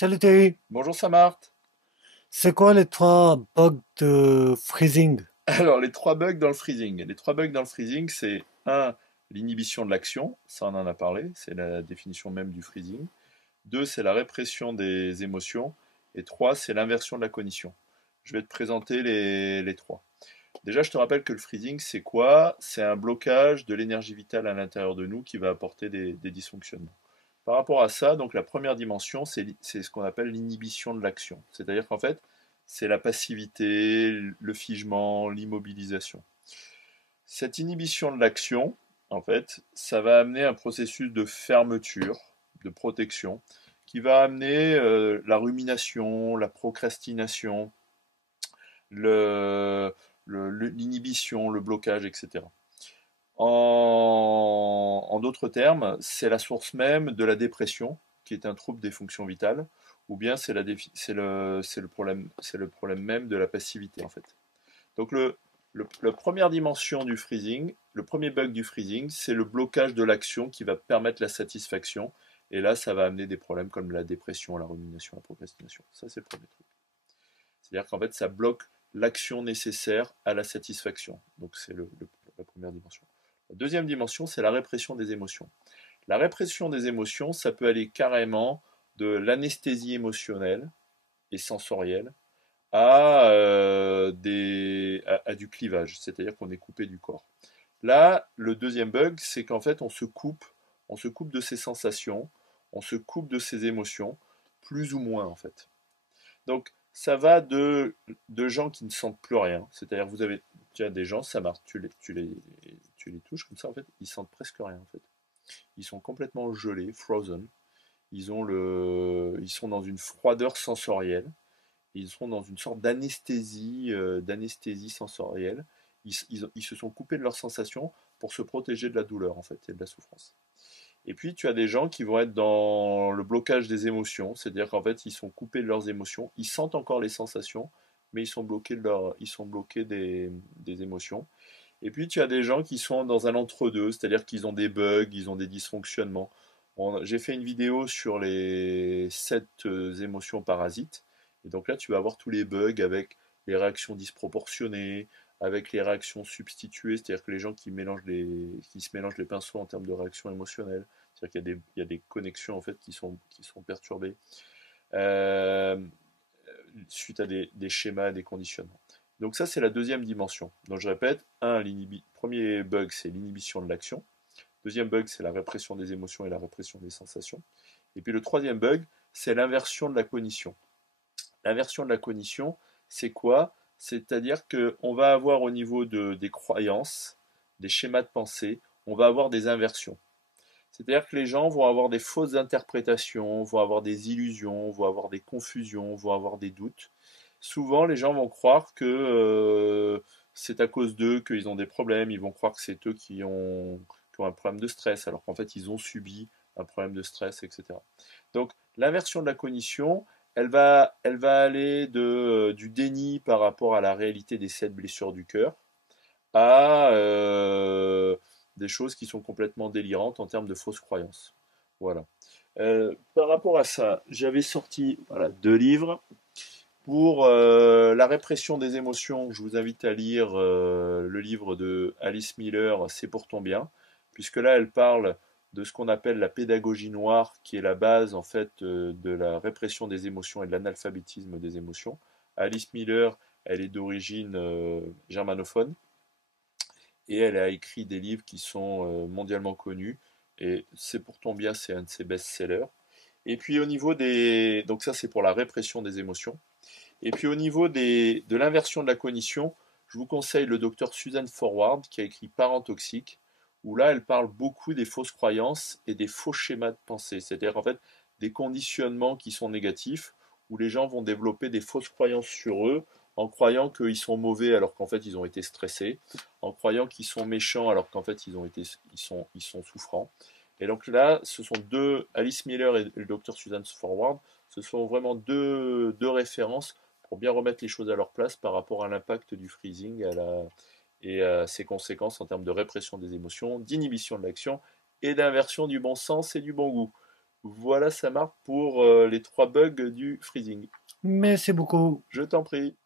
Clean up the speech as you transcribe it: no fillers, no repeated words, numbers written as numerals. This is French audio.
Salut Thierry, Bonjour Samarth. c'est quoi les trois bugs de freezing? Alors, les trois bugs dans le freezing. Les trois bugs dans le freezing, c'est un, l'inhibition de l'action, ça on en a parlé, c'est la définition même du freezing. Deux, c'est la répression des émotions. Et trois, c'est l'inversion de la cognition. Je vais te présenter les trois. Déjà, je te rappelle que le freezing, c'est quoi? C'est un blocage de l'énergie vitale à l'intérieur de nous qui va apporter des dysfonctionnements. Par rapport à ça, donc la première dimension, c'est ce qu'on appelle l'inhibition de l'action. C'est-à-dire qu'en fait, c'est la passivité, le figement, l'immobilisation. Cette inhibition de l'action, en fait, ça va amener un processus de fermeture, de protection, qui va amener la rumination, la procrastination, le- l'inhibition, le blocage, etc. En d'autres termes, c'est la source même de la dépression, qui est un trouble des fonctions vitales, ou bien c'est le problème même de la passivité en fait. Donc la première dimension du freezing, le premier bug du freezing, c'est le blocage de l'action qui va permettre la satisfaction. Et là, ça va amener des problèmes comme la dépression, la rumination, la procrastination. Ça, c'est le premier truc. C'est-à-dire qu'en fait, ça bloque l'action nécessaire à la satisfaction. Donc c'est la première dimension. La deuxième dimension, c'est la répression des émotions. La répression des émotions, ça peut aller carrément de l'anesthésie émotionnelle et sensorielle à du clivage, c'est-à-dire qu'on est coupé du corps. Là, le deuxième bug, c'est qu'en fait, on se coupe de ses sensations, on se coupe de ses émotions, plus ou moins en fait. Donc, ça va de gens qui ne sentent plus rien, c'est-à-dire tu as des gens, ça marche, tu les touches comme ça, en fait, ils sentent presque rien en fait. Ils sont complètement gelés, frozen. Ils sont dans une froideur sensorielle. Ils sont dans une sorte d'anesthésie sensorielle. Ils se sont coupés de leurs sensations pour se protéger de la douleur en fait et de la souffrance. Et puis tu as des gens qui vont être dans le blocage des émotions, c'est-à-dire qu'en fait ils sont coupés de leurs émotions, ils sentent encore les sensations, mais ils sont bloqués des émotions. Et puis tu as des gens qui sont dans un entre-deux, c'est-à-dire qu'ils ont des bugs, ils ont des dysfonctionnements. J'ai fait une vidéo sur les 7 émotions parasites. Et donc là, tu vas avoir tous les bugs avec les réactions disproportionnées, avec les réactions substituées, c'est-à-dire que les gens qui se mélangent les pinceaux en termes de réactions émotionnelles. C'est-à-dire il y a des connexions en fait qui sont perturbées euh, suite à des schémas, des conditionnements. Donc ça, c'est la deuxième dimension. Donc je répète, premier bug, c'est l'inhibition de l'action. Deuxième bug, c'est la répression des émotions et la répression des sensations. Et puis le troisième bug, c'est l'inversion de la cognition. L'inversion de la cognition, c'est quoi? C'est-à-dire qu'on va avoir au niveau des croyances, des schémas de pensée, on va avoir des inversions. C'est-à-dire que les gens vont avoir des fausses interprétations, vont avoir des illusions, vont avoir des confusions, vont avoir des doutes. Souvent, les gens vont croire que c'est à cause d'eux qu'ils ont des problèmes, ils vont croire que c'est eux qui ont un problème de stress, alors qu'en fait, ils ont subi un problème de stress, etc. Donc, l'inversion de la cognition, elle va aller du déni par rapport à la réalité des 7 blessures du cœur à des choses qui sont complètement délirantes en termes de fausses croyances. Voilà. Par rapport à ça, j'avais sorti voilà, 2 livres. Pour la répression des émotions, je vous invite à lire le livre de Alice Miller, C'est pour ton bien, puisque là, elle parle de ce qu'on appelle la pédagogie noire, qui est la base en fait de la répression des émotions et de l'analphabétisme des émotions. Alice Miller, elle est d'origine germanophone, et elle a écrit des livres qui sont mondialement connus. Et C'est pour ton bien, c'est un de ses best-sellers. Et puis au niveau des... Donc ça, c'est pour la répression des émotions. Et puis au niveau de l'inversion de la cognition, je vous conseille le docteur Suzanne Forward qui a écrit Parents toxiques, où là, elle parle beaucoup des fausses croyances et des faux schémas de pensée. C'est-à-dire en fait des conditionnements qui sont négatifs, où les gens vont développer des fausses croyances sur eux en croyant qu'ils sont mauvais alors qu'en fait ils ont été stressés, en croyant qu'ils sont méchants alors qu'en fait ils sont souffrants. Et donc là, ce sont Alice Miller et le docteur Suzanne Forward, ce sont vraiment deux références pour bien remettre les choses à leur place par rapport à l'impact du freezing et à ses conséquences en termes de répression des émotions, d'inhibition de l'action et d'inversion du bon sens et du bon goût. Voilà, ça marque pour les 3 bugs du freezing. Merci beaucoup. Je t'en prie.